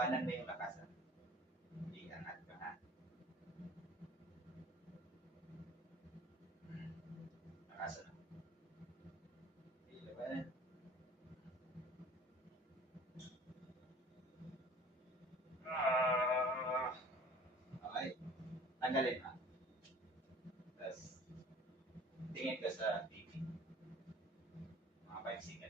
Kanan mo yung lakasan. Iangat ka ha. Lakasan mo. Ilabanan. Okay. Tanggalin ha. Tapos, tingin ka sa TV. Mga 5 seconds.